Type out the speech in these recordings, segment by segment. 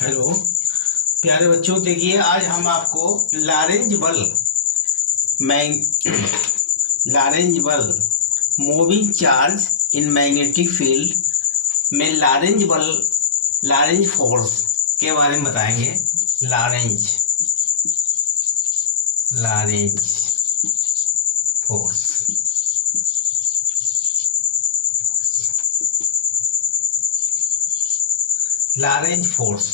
Hello प्यारे बच्चों, देखिए आज हम आपको लॉरेंज बल मैग लॉरेंज बल moving charge in magnetic field में लॉरेंज फोर्स के बारे में बताएंगे। Lorentz Lorentz force. Lorentz force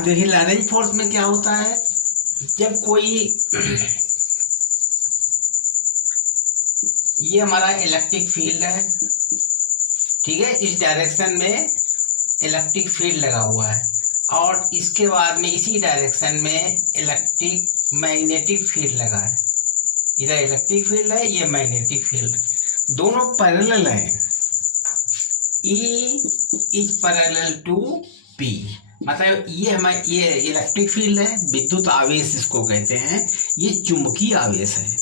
देखिए लॉरेंज फोर्स में क्या होता है, जब कोई ये हमारा इलेक्ट्रिक फील्ड है, ठीक है, इस डायरेक्शन में इलेक्ट्रिक फील्ड लगा हुआ है और इसके बाद में इसी डायरेक्शन में मैग्नेटिक फील्ड लगा है। इधर इलेक्ट्रिक फील्ड है, ये मैग्नेटिक फील्ड, दोनों पैरेलल हैं। E is parallel to P, मतलब ये इलेक्ट्रिक फील्ड है, विद्युत आवेश इसको कहते हैं। ये चुंबकीय आवेश है।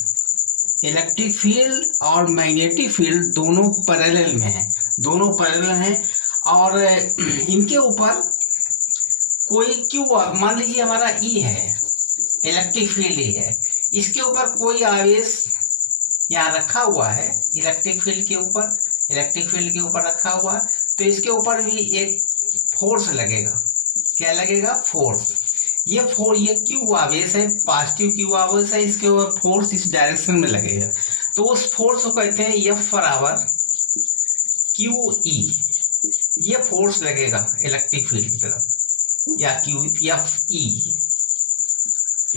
इलेक्ट्रिक फील्ड और मैग्नेटिक फील्ड दोनों पैरेलल में हैं, दोनों पैरेलल हैं और इनके ऊपर कोई मान लीजिए हमारा E है, इलेक्ट्रिक फील्ड ही है, इसके ऊपर कोई आवेश यहाँ रखा हुआ है, इलेक्ट्रिक फील्ड के ऊपर रखा हुआ है, तो इसके ऊपर भी एक फोर्स लगेगा। क्या लगेगा? फोर्स। ये क्यू आवेश है, पॉजिटिव क्यू आवेश है, इसके ऊपर फोर्स इस डायरेक्शन में लगेगा, तो उस फोर्स को कहते हैं F बराबर QE। ये फोर्स लगेगा इलेक्ट्रिक फील्ड की तरफ, या FE।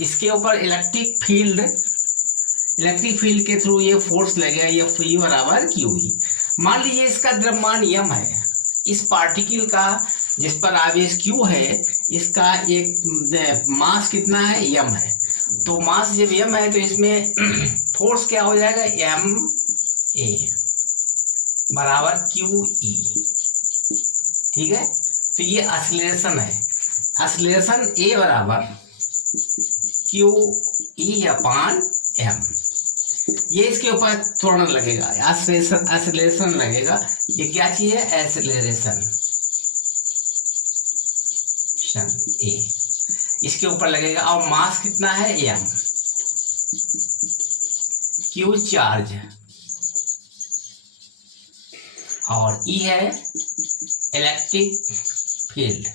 इसके ऊपर इलेक्ट्रिक फील्ड के थ्रू ये फोर्स लगेगा, FE बराबर QE। मान लीजिए इसका द्रव्यमान m है, इस पार्टिकल का जिस पर आवेश Q है, इसका एक मास कितना है? m है। तो मास जब m है तो इसमें फोर्स क्या हो जाएगा? ma बराबर QE, ठीक है। तो ये एक्सीलरेशन है, एक्सीलरेशन A बराबर QE अपान m। ये इसके ऊपर त्वरण लगेगा, एक्सीलरेशन लगेगा। ये क्या चीज है? एक्सीलरेशन A इसके ऊपर लगेगा और मास कितना है? m। Q चार्ज और E है इलेक्ट्रिक फील्ड,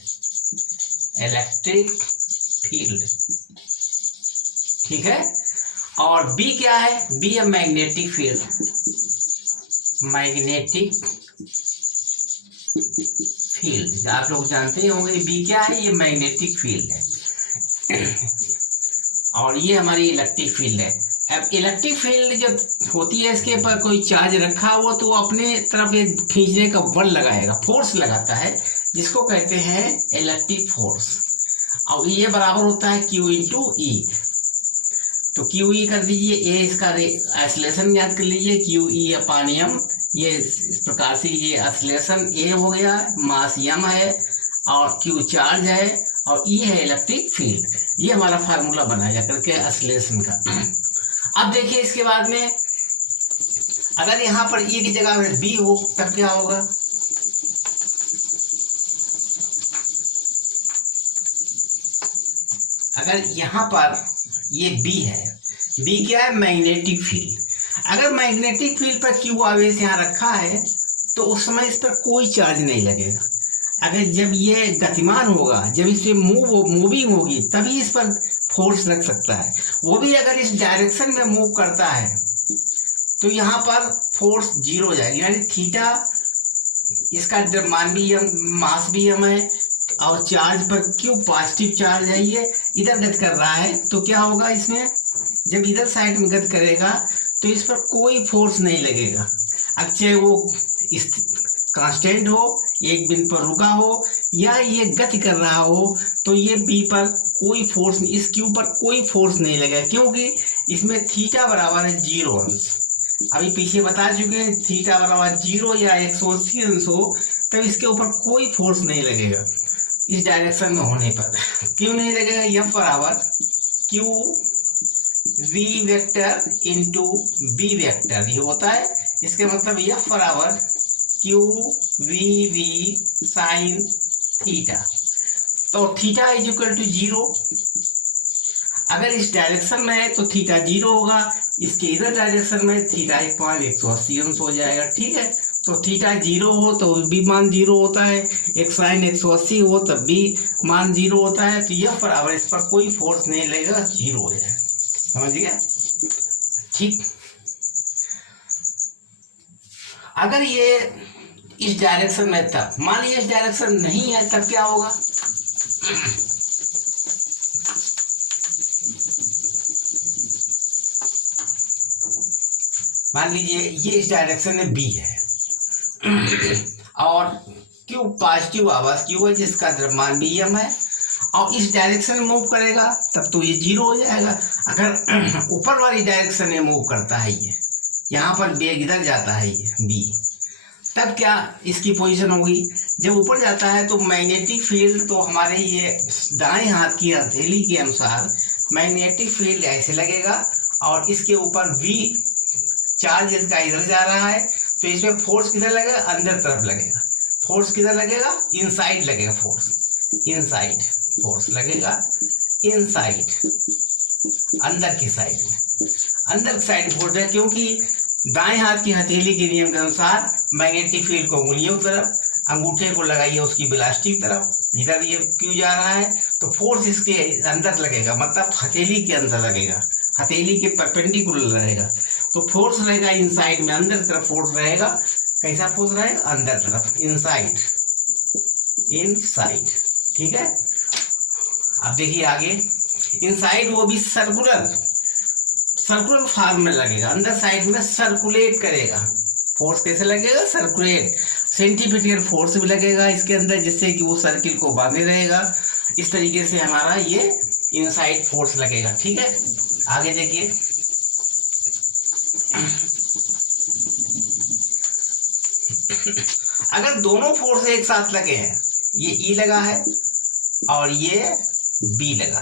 ठीक है। और B क्या है? B है मैग्नेटिक फील्ड, आप लोग जानते ही होंगे। B क्या है? ये मैग्नेटिक फील्ड है और ये हमारी इलेक्ट्रिक फील्ड है। अब इलेक्ट्रिक फील्ड जब होती है, इसके ऊपर कोई चार्ज रखा हुआ तो अपने तरफ एक खींचने का बल लगाएगा, फोर्स लगाता है, जिसको कहते हैं इलेक्ट्रिक फोर्स। और ये बराबर होता है Q इंटू E। तो QE कर दीजिए, A इसका एक्सीलरेशन याद कर लीजिए, QE अपान m। ये इस प्रकार से ये एक्सीलरेशन A हो गया, मास m है और Q चार्ज है और E है इलेक्ट्रिक फील्ड। ये हमारा फार्मूला बनाया करके एक्सीलरेशन का। अब देखिए इसके बाद में अगर यहाँ पर E की जगह में B हो तब क्या होगा? अगर यहाँ पर ये B है, B क्या है? Magnetic field. अगर मैग्नेटिक फील्ड पर Q आवेश यहाँ रखा है तो उस समय इस पर कोई चार्ज नहीं लगेगा। अगर जब ये गतिमान होगा, जब इस पे मूविंग होगी, तभी इस पर फोर्स लग सकता है। वो भी अगर इस डायरेक्शन में मूव करता है तो यहाँ पर फोर्स जीरो हो जाएगी, यानी थीटा, इसका द्रव्यमान भी m, मास भी m है और चार्ज पर Q पॉजिटिव चार्ज है, ये इधर गति कर रहा है, तो क्या होगा? इसमें जब इधर साइड में गति करेगा तो इस पर कोई फोर्स नहीं लगेगा। अब चाहे वो कांस्टेंट हो, एक बिंदु पर रुका हो, या ये गति कर रहा हो, तो ये B पर कोई फोर्स, इस Q पर कोई फोर्स नहीं लगेगा, क्योंकि इसमें थीटा बराबर है 0 अंश। अभी पीछे बता चुके हैं थीटा बराबर 0 या 180 अंश हो तब इसके ऊपर कोई फोर्स नहीं लगेगा इस डायरेक्शन में होने पर। क्यों नहीं लगेगा? एफ बराबर Q V vector into B vector ये होता है। इसके मतलब एफ बराबर क्यू वी साइन थीटा। तो थीटा इज इक्वल टू 0। अगर इस डायरेक्शन में है तो थीटा 0 होगा, इसके इधर डायरेक्शन में थीटा 180 अंश हो जाएगा। ठीक है, तो थीटा 0 हो तो भी मान 0 होता है, एक साइन 180 हो तब भी मान 0 होता है। तो यह बराबर इस पर कोई फोर्स नहीं लगेगा, 0 हो जाएगा। समझ गया? ठीक। अगर ये इस डायरेक्शन में था, मान लीजिए इस डायरेक्शन नहीं है, तब क्या होगा? मान लीजिए ये इस डायरेक्शन में बी है और क्यू पॉजिटिव आवाज क्यू है जिसका द्रव्यमान भी एम है और इस डायरेक्शन में मूव करेगा तब तो ये 0 हो जाएगा। अगर ऊपर वाली डायरेक्शन में मूव करता है, ये यहाँ पर वेग इधर जाता है ये बी, तब क्या इसकी पोजीशन होगी? जब ऊपर जाता है तो मैग्नेटिक फील्ड तो हमारे ये दाएं हाथ की हथेली के अनुसार मैग्नेटिक फील्ड ऐसे लगेगा और इसके ऊपर वी चार्ज इसका इधर जा रहा है तो इसमें फोर्स किधर लगेगा? अंदर तरफ लगेगा। फोर्स किधर लगेगा? इनसाइड लगेगा। फोर्स इनसाइड फोर्स लगेगा, इनसाइड अंदर की साइड में, अंदर साइड फोर्स है क्योंकि दाएं हाथ की हथेली के नियम के अनुसार मैग्नेटिक फील्ड को उंगलियों तरफ, अंगूठे को लगाइए उसकी वेलोसिटी तरफ, इधर ये क्यों जा रहा है तो फोर्स इसके अंदर लगेगा, मतलब हथेली के अंदर लगेगा, हथेली के परपेंडिकुलर रहेगा। तो फोर्स रहेगा इनसाइड में, अंदर तरफ फोर्स रहेगा। कैसा फोर्स रहेगा? अंदर तरफ, इनसाइड, इनसाइड। ठीक है, अब देखिए आगे, इनसाइड वो भी सर्कुलर फॉर्म में लगेगा, अंदर साइड में सर्कुलेट करेगा। फोर्स कैसे लगेगा? सर्कुलेट, सेंट्रीफ्यूगल फोर्स भी लगेगा इसके अंदर जिससे कि वो सर्किल को बांधे रहेगा। इस तरीके से हमारा ये इनसाइड फोर्स लगेगा। ठीक है, आगे देखिए, अगर दोनों फोर्स एक साथ लगे हैं, ये ई लगा है और ये बी लगा,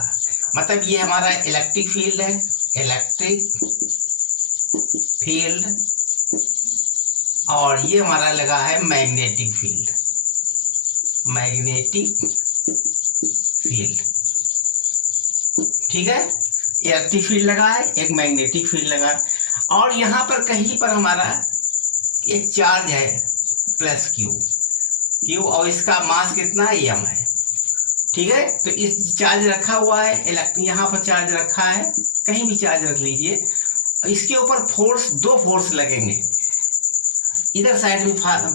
मतलब ये हमारा इलेक्ट्रिक फील्ड है, इलेक्ट्रिक फील्ड, और ये हमारा लगा है मैग्नेटिक फील्ड, मैग्नेटिक फील्ड। ठीक है, इलेक्ट्रिक फील्ड लगा है, एक मैग्नेटिक फील्ड लगा है और यहाँ पर कहीं पर हमारा एक चार्ज है प्लस क्यू और इसका मास कितना है? एम है। ठीक है, तो इस चार्ज रखा हुआ है, यहाँ पर चार्ज रखा है, कहीं भी चार्ज रख लीजिए, इसके ऊपर फोर्स, दो फोर्स लगेंगे इधर साइड में।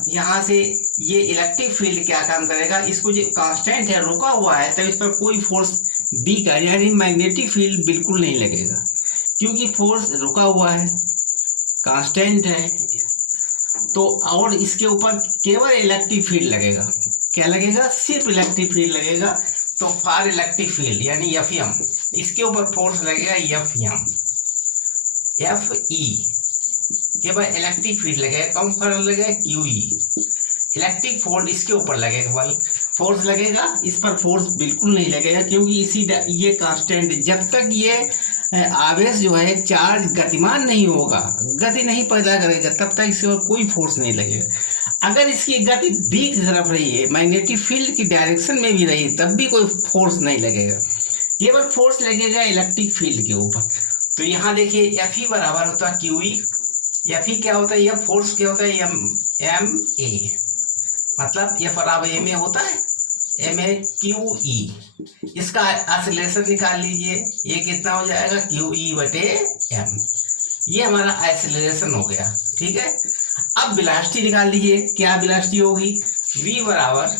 यहाँ से ये इलेक्ट्रिक फील्ड क्या काम करेगा? इसको जो कांस्टेंट है, रुका हुआ है, तब इस पर कोई फोर्स बी का यानी मैग्नेटिक फील्ड बिल्कुल नहीं लगेगा क्योंकि फोर्स रुका हुआ है, कांस्टेंट है। तो और इसके ऊपर केवल इलेक्ट्रिक फील्ड लगेगा। क्या लगेगा? सिर्फ इलेक्ट्रिक फील्ड लगेगा। तो फॉर इलेक्ट्रिक फील्ड यानी एफ एम, इसके ऊपर फोर्स लगेगा एफ एम, एफ ई, केवल इलेक्ट्रिक फील्ड लगेगा। कौन फोर्स लगेगा? क्यू ई, इलेक्ट्रिक फोर्स इसके ऊपर लगेगा, केवल फोर्स लगेगा, इस पर फोर्स बिल्कुल नहीं लगेगा क्योंकि ये कांस्टेंट, जब तक ये आवेश जो है चार्ज गतिमान नहीं होगा, गति नहीं पैदा करेगा, तब तक इसके ऊपर कोई फोर्स नहीं लगेगा। अगर इसकी गति बी की तरफ रही है, मैग्नेटिक फील्ड की डायरेक्शन में भी रही, तब भी कोई फोर्स नहीं लगेगा, केवल फोर्स लगेगा इलेक्ट्रिक फील्ड के ऊपर। तो यहाँ देखिए एफ ई बराबर होता है क्यू ई। एफ ई क्या होता है? यह फोर्स क्या होता है? एम ए, मतलब यह बराबर एम ए होता है, एम ए क्यू ई। इसका एक्सीलरेशन निकाल लीजिए, ये कितना हो जाएगा? क्यू ई बटे एम। ये हमारा एक्सीलरेशन हो गया। ठीक है, अब वेलोसिटी निकाल लीजिए। क्या वेलोसिटी होगी? v बराबर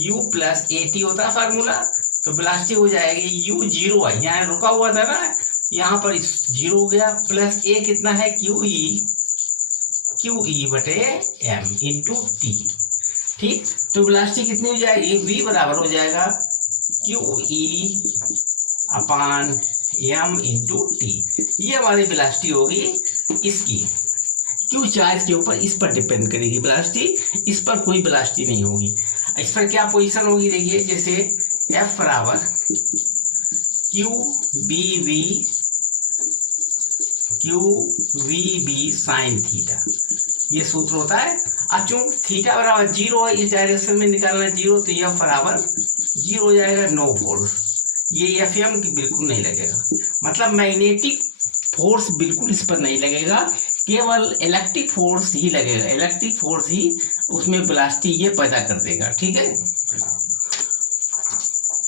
u प्लस ए टी होता है फार्मूला, तो वेलोसिटी हो जाएगी u, जीरो है, यहाँ रुका हुआ था ना, यहाँ पर जीरो हो गया, प्लस ए कितना है? क्यू ई बटे एम इंटू टी। ठीक, तो वेलोसिटी कितनी हो जाएगी? v बराबर हो जाएगा Q E upon M into T. ये हमारी वेलोसिटी होगी इसकी क्यू चार्ज के ऊपर इस पर डिपेंड करेगी वेलोसिटी, इस पर कोई वेलोसिटी नहीं होगी। इस पर क्या पोजीशन होगी देखिए, जैसे F बराबर Q V B sine theta, ये सूत्र होता है। अब चूंकि थीटा बराबर 0 है, इस डायरेक्शन में निकालना 0, तो यह बराबर 0 हो जाएगा, नो फोर्स। ये एफएम की बिल्कुल नहीं लगेगा, मतलब मैग्नेटिक फोर्स बिल्कुल इस पर नहीं लगेगा, केवल इलेक्ट्रिक फोर्स ही लगेगा। इलेक्ट्रिक फोर्स ही उसमें वेलोसिटी ये पैदा कर देगा। ठीक है,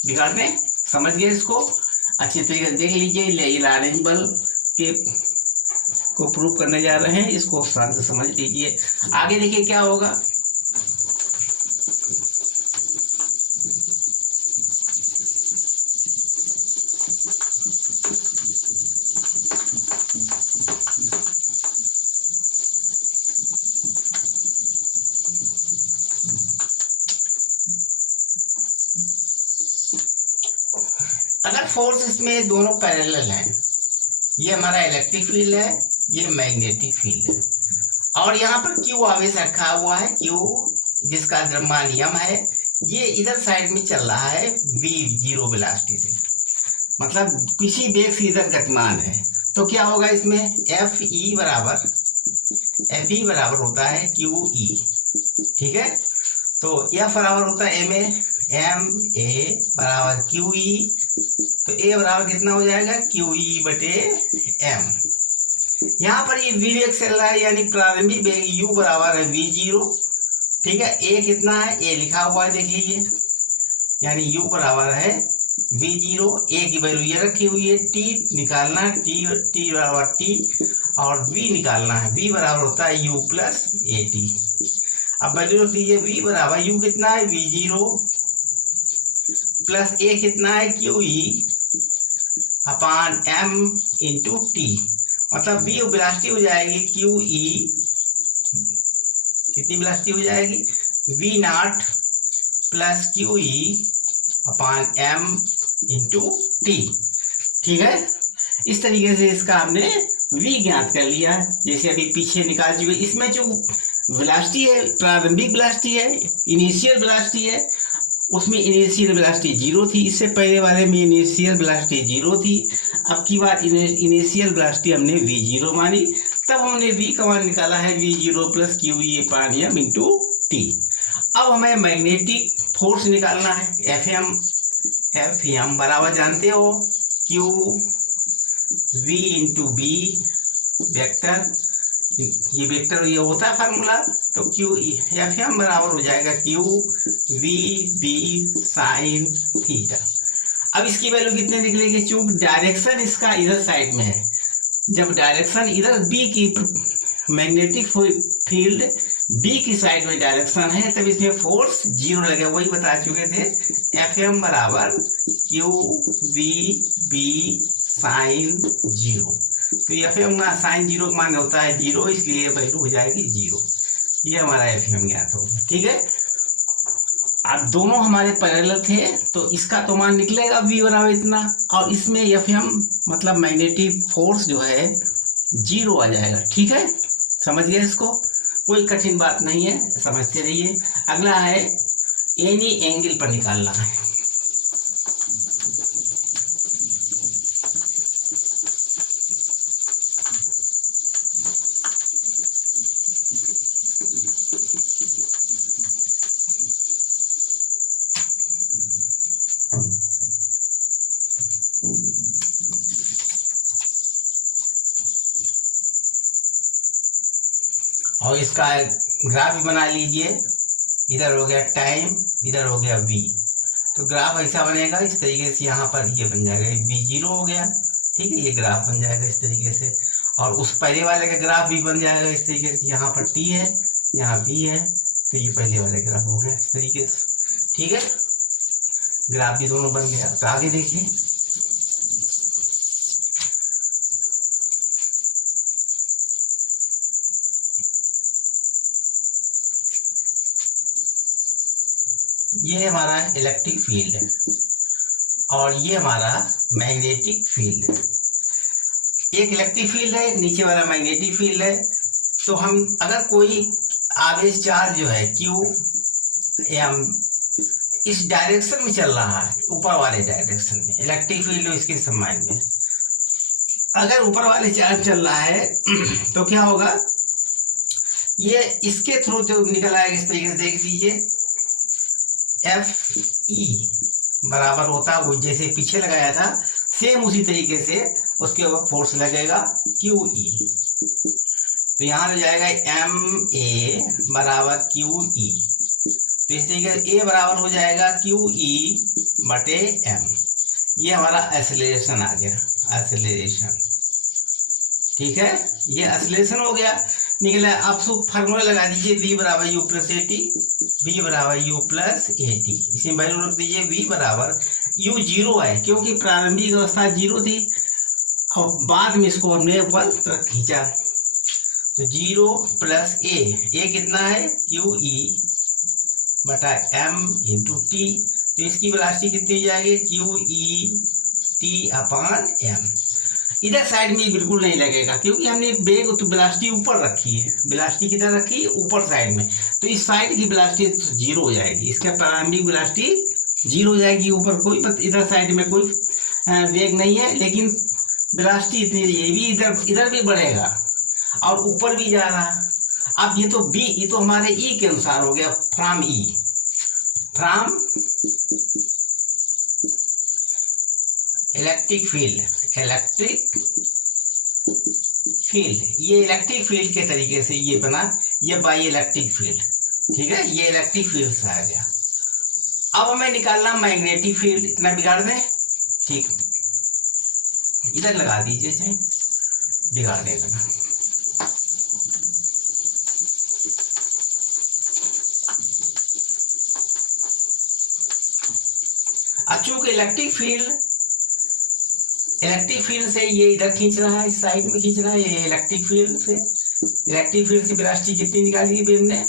बिगाड़ने समझ गए इसको अच्छे तरीके से देख लीजिए। लैरेंज बल के को प्रूव करने जा रहे हैं, इसको शान से समझ लीजिए। आगे देखिए क्या होगा। अगर फोर्स इसमें दोनों पैरेलल हैं, ये हमारा इलेक्ट्रिक फील्ड है, ये मैग्नेटिक फील्ड है, और यहाँ पर क्यू आवेश रखा हुआ है, क्यू जिसका द्रव्यमान है, ये इधर साइड में चल रहा है वी जीरो वेलोसिटी से, मतलब किसी वेग से इधर गतिमान है। तो क्या होगा इसमें, एफ ई बराबर होता है क्यू ई। ठीक है, तो एफ बराबर होता है एम ए बराबर क्यू ई, तो ए बराबर कितना हो जाएगा, क्यू ई बटे एम। यहाँ पर ये वी वेग चल रहा है, यानी प्रारंभिक वेग यू बराबर है वी जीरो। ठीक है, ए कितना है, ए लिखा हुआ है देखिए ये, यानी यू बराबर है वी जीरो, ए की वैल्यू ये रखी हुई है, टी निकालना, टी बराबर टी, और वी निकालना है, वी बराबर होता है यू प्लस ए टी। अब वैल्यू रख लीजिए, वी बराबर यू कितना है, वी जीरो प्लस ए कितना है, Q E upon M into T, मतलब वी वेलोसिटी हो जाएगी क्यू ई, कितनी वेलोसिटी हो जाएगी, V not plus Q E upon M into T. ठीक है, इस तरीके से इसका हमने वी ज्ञात कर लिया, जैसे अभी पीछे निकाल चुके। इसमें जो वेलोसिटी है, प्रारंभिक वेलोसिटी है, इनिशियल वेलोसिटी है, उसमें इनिशियल वेलोसिटी 0 थी, इससे पहले वाले में इनिशियल वेलोसिटी 0 थी। अब की बार इनिशियल वेलोसिटी हमने v0 मानी, तब हमने v का मान निकाला है v0 plus Q E upon M into T. अब हमें मैग्नेटिक फोर्स निकालना है, एफ एम बराबर जानते हो Q V into B vector, ये वेक्टर ये होता है फार्मूला, तो क्यू एफ एम बराबर हो जाएगा Q V B sine theta. अब इसकी वैल्यू कितने निकलेगी, चूंकि डायरेक्शन इसका इधर साइड में है, जब डायरेक्शन इधर बी की मैग्नेटिक फील्ड बी की साइड में डायरेक्शन है, तब इसमें फोर्स 0 लगेगा, वही बता चुके थे। एफ एम बराबर क्यू वी बी साइन 0, तो एफ एम का साइन 0 का मान होता है 0, इसलिए वैल्यू हो जाएगी 0। ये हमारा एफ एम ज्ञात होगा। ठीक है, अब दोनों हमारे पैरेलल थे, तो इसका तो मान निकलेगा v बराबर इतना, और इसमें एफ एम मतलब मैग्नेटिक फोर्स जो है 0 आ जाएगा। ठीक है, समझ गए इसको, कोई कठिन बात नहीं है, समझते रहिए। अगला है एनी एंगल पर निकालना है। और इसका ग्राफ भी बना लीजिए, इधर हो गया टाइम, इधर हो गया v, तो ग्राफ ऐसा बनेगा इस तरीके से, यहाँ पर ये बन जाएगा v0 हो गया। ठीक है, ये ग्राफ बन जाएगा इस तरीके से, और उस पहले वाले का ग्राफ भी बन जाएगा इस तरीके से, यहाँ पर t है, यहाँ v है, तो ये पहले वाले ग्राफ हो गया इस तरीके से। ठीक है, ग्राफ भी दोनों बन गया। तो आगे देखिए, ये हमारा इलेक्ट्रिक फील्ड है और ये हमारा मैग्नेटिक फील्ड है। एक इलेक्ट्रिक फील्ड है, नीचे वाला मैग्नेटिक फील्ड है। तो हम अगर कोई आवेश चार्ज जो है क्यू एम इस डायरेक्शन में चल रहा है, ऊपर वाले डायरेक्शन में, इलेक्ट्रिक फील्ड इसके समान में अगर ऊपर वाले चार्ज चल रहा है तो क्या होगा, ये इसके थ्रू जो निकल आएगा इस तरीके से देख लीजिए, एफ ई बराबर होता है वो जैसे पीछे लगाया था सेम उसी तरीके से उसके ऊपर फोर्स लगेगा क्यू ई। तो यहाँ हो जाएगा एम ए बराबर क्यू ई। तो इस तरीके से ए बराबर हो जाएगा क्यू ई बटे एम। ये हमारा एक्सेलरेशन आ गया, एक्सेलरेशन। ठीक है, ये एक्सेलरेशन हो गया, निकला। आप सब फार्मूला लगा दीजिए, v बराबर you plus A T, v बराबर यू प्लस ए टी। इसमें वैल्यू रख दीजिए, v बराबर u जीरो है क्योंकि प्रारंभिक अवस्था जीरो थी और बाद में इसको हमने ऊपर तरफ खींचा। तो जीरो प्लस ए कितना है, क्यू ई बटा एम इंटू टी। तो इसकी वेलोसिटी कितनी हो जाएगी, Q E T upon M. इधर साइड में बिल्कुल नहीं लगेगा क्योंकि हमने बेग तो वेलोसिटी ऊपर रखी है, वेलोसिटी किधर रखी है, ऊपर साइड में। तो इस साइड की वेलोसिटी जीरो हो जाएगी, इसका प्रारंभिक वेलोसिटी जीरो हो जाएगी ऊपर, कोई इधर साइड में कोई वेग नहीं है, लेकिन वेलोसिटी इतनी, ये भी इधर भी बढ़ेगा और ऊपर भी जा रहा। अब ये तो बी, ये तो हमारे ई के अनुसार हो गया, from E, from electric field, electric field, ये इलेक्ट्रिक फील्ड के तरीके से ये बना, ये बाई इलेक्ट्रिक फील्ड। ठीक है, ये इलेक्ट्रिक फील्ड से आ गया। अब हमें निकालना मैग्नेटिक फील्ड, इतना बिगाड़ दें। ठीक, इधर लगा दीजिए, चाहे बिगाड़ देगा। अब चूंकि इलेक्ट्रिक फील्ड से ये इधर खींच रहा है, इस साइड में खींच रहा है, ये इलेक्ट्रिक फील्ड से वेलोसिटी कितनी निकाली है हमने,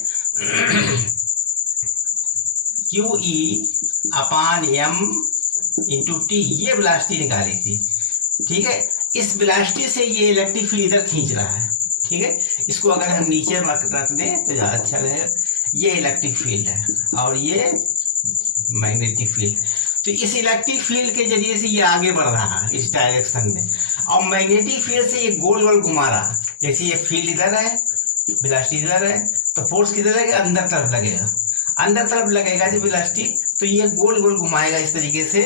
Q E upon M into T, ये वेलोसिटी निकाली थी। ठीक है, इस वेलोसिटी से ये इलेक्ट्रिक फील्ड इधर खींच रहा है। ठीक है, इसको अगर हम नीचे रख दें तो ज़्यादा अच्छा रहेगा। ये इलेक्ट्रिक फील्ड है और ये मैग्नेटिक फील्ड। तो इस इलेक्ट्रिक फील्ड के जरिए से ये आगे बढ़ रहा है इस डायरेक्शन में, और मैग्नेटिक फील्ड से ये गोल गोल घुमा रहा। जैसे ये फील्ड इधर है, वेलोसिटी इधर है, तो फोर्स किधर लगेगा, अंदर तरफ लगेगा। अंदर तरफ लगेगा जब वेलोसिटी, तो ये गोल गोल घुमाएगा इस तरीके से,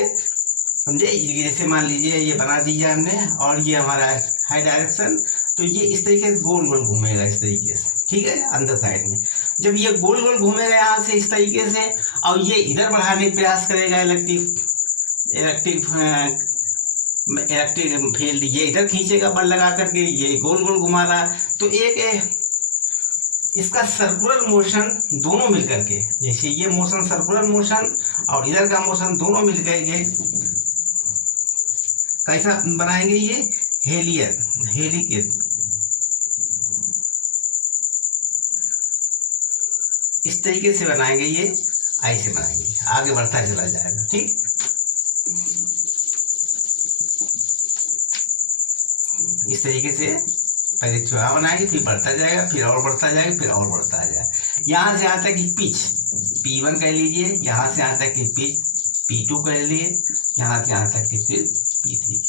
समझे। जैसे मान लीजिए ये बना दीजिए हमने, और ये हमारा है डायरेक्शन, तो ये इस तरीके से गोल गोल घूमेगा इस तरीके से। ठीक है, अंदर साइड में जब ये गोल गोल घूमेगा यहाँ से इस तरीके से, और ये इधर बढ़ाने का प्रयास करेगा इलेक्ट्रिक फील्ड, ये इधर खींचेगा बल लगा करके, ये गोल गोल घुमा रहा। तो एक इसका सर्कुलर मोशन दोनों मिलकर के, जैसे ये मोशन सर्कुलर मोशन और इधर का मोशन दोनों मिलकर के कैसा बनाएंगे, ये हेलिकेट इस तरीके से बनाएंगे, ये ऐसे बनाएंगे, आगे बढ़ता चला जाएगा। ठीक, इस तरीके से पहले चौड़ा बनाएंगे, फिर बढ़ता जाएगा, फिर और बढ़ता जाएगा, फिर और बढ़ता जाएगा। यहाँ से आता है कि पिच P1 कह लीजिए, यहाँ से आता है कि पिच P2 कह लीजिए, यहाँ से आता है कि फिर P3।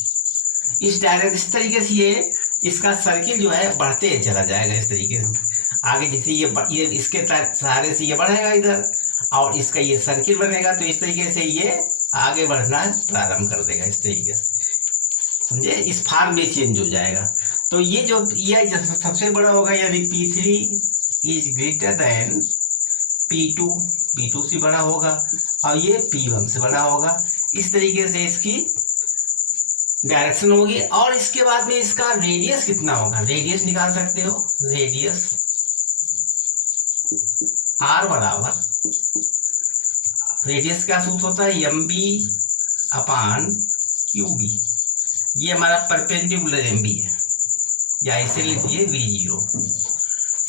इस तरीके से ये इसका सर्किल जो है बढ़ते चला जाएगा इस तरीके से आगे। जैसे ये इसके सहारे से ये बढ़ेगा इधर, और इसका ये सर्किल बनेगा, तो इस तरीके से ये आगे बढ़ना प्रारंभ कर देगा इस तरीके से, समझे। इस फॉर्म में चेंज हो जाएगा। तो ये सबसे बड़ा होगा, यानी P3 is greater than P2 से बड़ा होगा, और ये P1 से बड़ा होगा। इस तरीके से इसकी डायरेक्शन होगी। और इसके बाद में इसका रेडियस कितना होगा, रेडियस निकाल सकते हो। रेडियस R बराबर, रेडियस का सूत्र होता है MB अपान QB। ये हमारा परपेंडिकुलर MB है, या इसे लिखिए V0।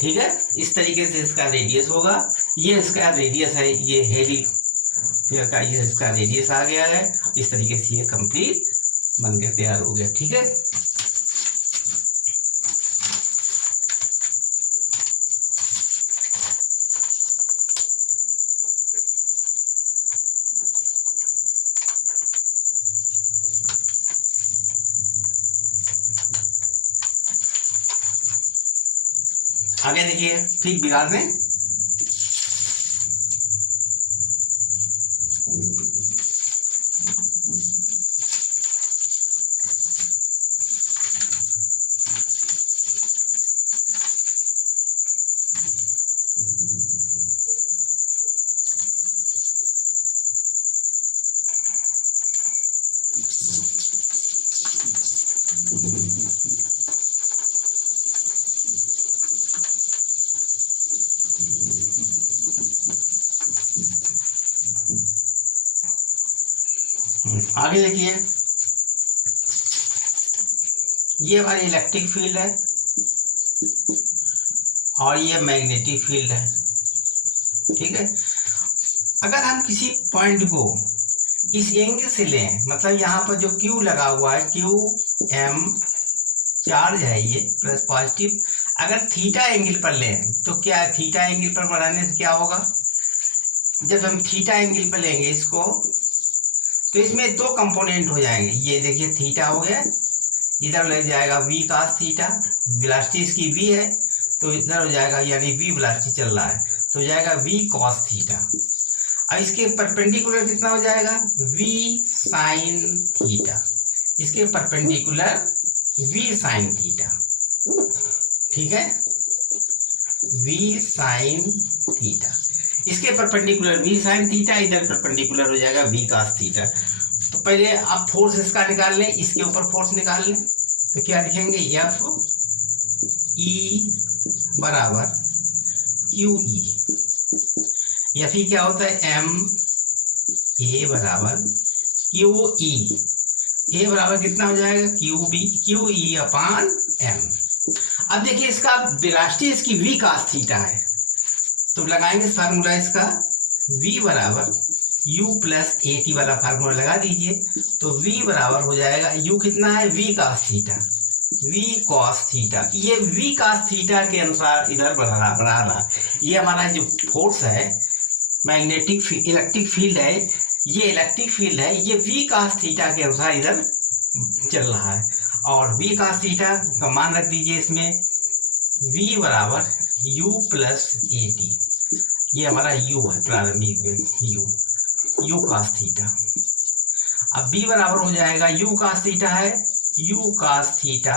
ठीक है, इस तरीके से इसका रेडियस होगा। ये इसका रेडियस है, ये हेलिकेट का ये इसका रेडियस आ गया है। इस तरीके से ये कंप्लीट बन के तैयार हो गया। ठीक है। आगे देखिए, फिर बिगाड़ दें। आगे देखिए, ये हमारी इलेक्ट्रिक फील्ड है और ये मैग्नेटिक फील्ड है, ठीक है। अगर हम किसी पॉइंट को इस एंगल से लें, मतलब यहाँ पर जो Q लगा हुआ है, क्यू एम चार्ज है ये प्लस पॉजिटिव, अगर थीटा एंगल पर लें तो क्या है, थीटा एंगल पर बढ़ाने से क्या होगा, जब हम थीटा एंगल पर लेंगे इसको तो इसमें दो कंपोनेंट हो जाएंगे। ये देखिए थीटा हो गया, इधर ले जाएगा v cos थीटा, वेलोसिटी इसकी v है तो इधर हो जाएगा, यानी v वेलोसिटी चल रहा है तो हो जाएगा v cos थीटा। अब इसके परपेंडिकुलर कितना हो जाएगा, v sin थीटा, इसके परपेंडिकुलर v sin थीटा, ठीक है, v sin थीटा, इसके परपेंडिकुलर v sin थीटा, इधर परपेंडिकुलर हो जाएगा v cos थीटा। तो पहले आप फोर्स इसका निकाल लें, इसके ऊपर फोर्स निकाल लें, तो क्या लिखेंगे, एफ ई बराबर क्यू ई, एफ ई क्या होता है, एम ए बराबर क्यू ई, ए बराबर कितना हो जाएगा, क्यू ई अपान एम। अब देखिए इसका वेलोसिटी इसकी v cos थीटा है, तो लगाएंगे फार्मूला इसका, v बराबर u प्लस ए टी वाला फार्मूला लगा दीजिए, तो v बराबर हो जाएगा, u कितना है, v cos theta, v cos theta, ये v cos थीटा के अनुसार इधर बढ़ रहा। ये हमारा जो फोर्स है, मैग्नेटिक इलेक्ट्रिक फील्ड है, ये इलेक्ट्रिक फील्ड है, ये v cos थीटा के अनुसार इधर चल रहा है। और v cos थीटा का मान रख दीजिए इसमें, v बराबर u प्लस ए टी, ये हमारा u है प्रारंभिक में, u cos थीटा। अब b बराबर हो जाएगा, u cos थीटा है, u cos theta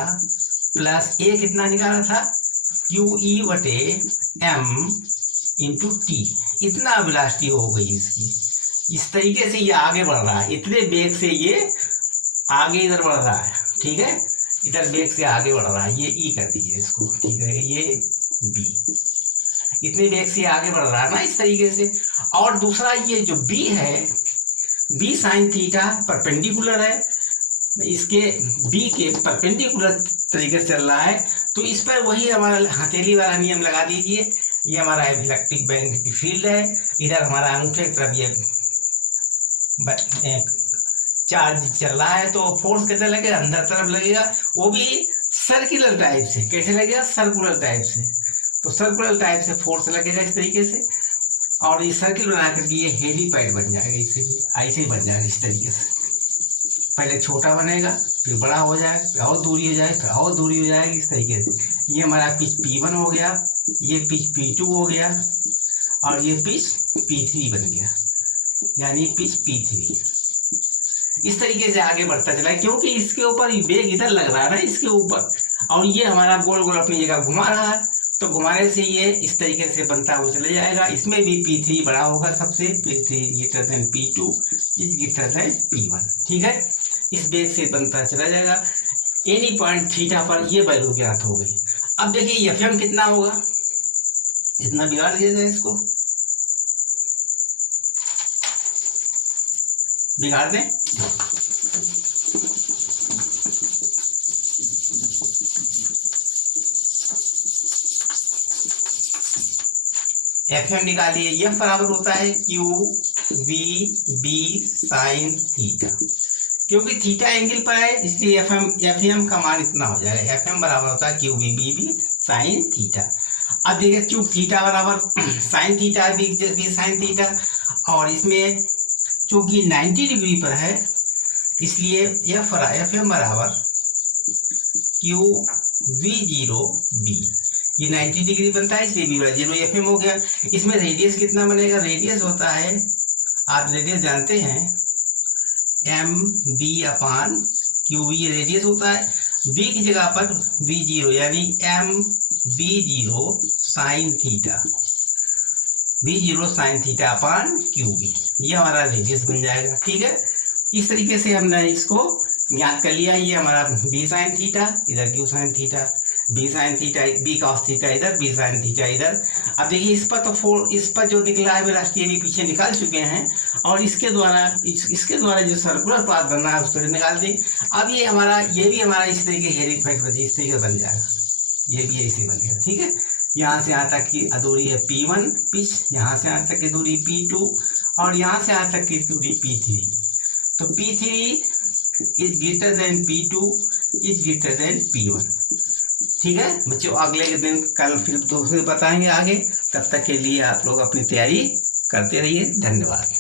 plus a कितना निकाला था, क्यू ई बटे m इंटू टी, इतना वेलोसिटी हो गई इसकी। इस तरीके से ये आगे बढ़ रहा है, इतने वेग से ये आगे इधर बढ़ रहा है, ठीक है, इधर वेग से आगे बढ़ रहा है, ये ई कर दीजिए इसको, ठीक है, ये b, इतने वेग से आगे बढ़ रहा है ना इस तरीके से। और दूसरा ये जो b है, b sin थीटा परपेंडिकुलर है, इसके b के परपेंडिकुलर तरीके से चल रहा है, तो इस पर वही हमारा हथेली वाला नियम लगा दीजिए। ये हमारा इलेक्ट्रिक मैग्नेटिक फील्ड है, इधर हमारा अंगूठे की तरफ ये चार्ज चल रहा है, तो फोर्स कितना लगेगा, अंदर तरफ लगेगा, वो भी सर्कुलर टाइप से। कैसे लगेगा, सर्कुलर टाइप से, तो सर्कुलर टाइप से फोर्स लगेगा इस तरीके से, और ये सर्किल बना करके ये हेलीपैड बन जाएगा, इससे भी ऐसे ही बन जाएगा इस तरीके से। पहले छोटा बनेगा, फिर बड़ा हो जाएगा, फिर और दूरी हो जाएगी, फिर और दूरी हो जाएगी, इस तरीके से। ये हमारा पिच P1 हो गया, ये पिच P2 हो गया, और ये पिच P3 बन गया, यानी पिच P3। इस तरीके से आगे बढ़ता चला है, क्योंकि इसके ऊपर वेग इधर लग रहा है ना, इसके ऊपर, और ये हमारा गोल गोल अपनी जगह घुमा रहा है, तो घुमाने से ये इस तरीके से बनता हुआ चला जाएगा। इसमें भी P3 बड़ा होगा सबसे, P3 greater than P2 is greater than P1, ठीक है, इस वेग से बनता चला जाएगा। एनी पॉइंट थीटा पर ये वैल्यू ज्ञात हो गई। अब देखिए एफएम कितना होगा, इतना बिगाड़ दिया जाए, इसको बिगाड़ दें। एफएम निकालिए, एफ बराबर होता है Q V B sine theta, क्योंकि थीटा एंगल पर है इसलिए एफएम का मान इतना हो जाएगा। एफएम बराबर होता है Q V B sine theta. अब देखिए चूंकि थीटा बराबर sine theta B sine theta, और इसमें चूंकि 90 डिग्री पर है इसलिए एफएम बराबर क्यू वी जीरो बी, ये 90 डिग्री बनता है, इसलिए बी बराबर 0 एफएम हो गया। इसमें रेडियस कितना बनेगा, रेडियस होता है, आप रेडियस जानते हैं, M B upon Q B radius होता है। बी की जगह पर बी जीरो यानी M B zero sine theta, B zero sine theta upon Q B, ये हमारा रेडियस बन जाएगा। ठीक है, इस तरीके से हमने इसको ज्ञात कर लिया। ये हमारा बी साइन थीटा, इधर Q sine theta, B sine theta, B cos theta इधर, बी साइन थीटा इधर। अब देखिए इस पर तो इस पर जो निकला है मेरा भी पीछे निकाल चुके हैं, और इसके द्वारा जो सर्कुलर पाथ बनना है उसको निकाल दें। अब ये भी हमारा इस तरीके हेरिंग फैक्टर इस तरीके बन जाएगा, ये भी ऐसे बनेगा। ठीक है, यहाँ से यहाँ तक की दूरी है P1 पिच, यहाँ से यहाँ तक की दूरी P2 और यहाँ से यहाँ तक की दूरी P3। तो P3 is greater than P2 is greater than P1। ठीक है बच्चों, अगले के दिन कल फिर दोस्तों बताएंगे आगे। तब तक के लिए आप लोग अपनी तैयारी करते रहिए। धन्यवाद।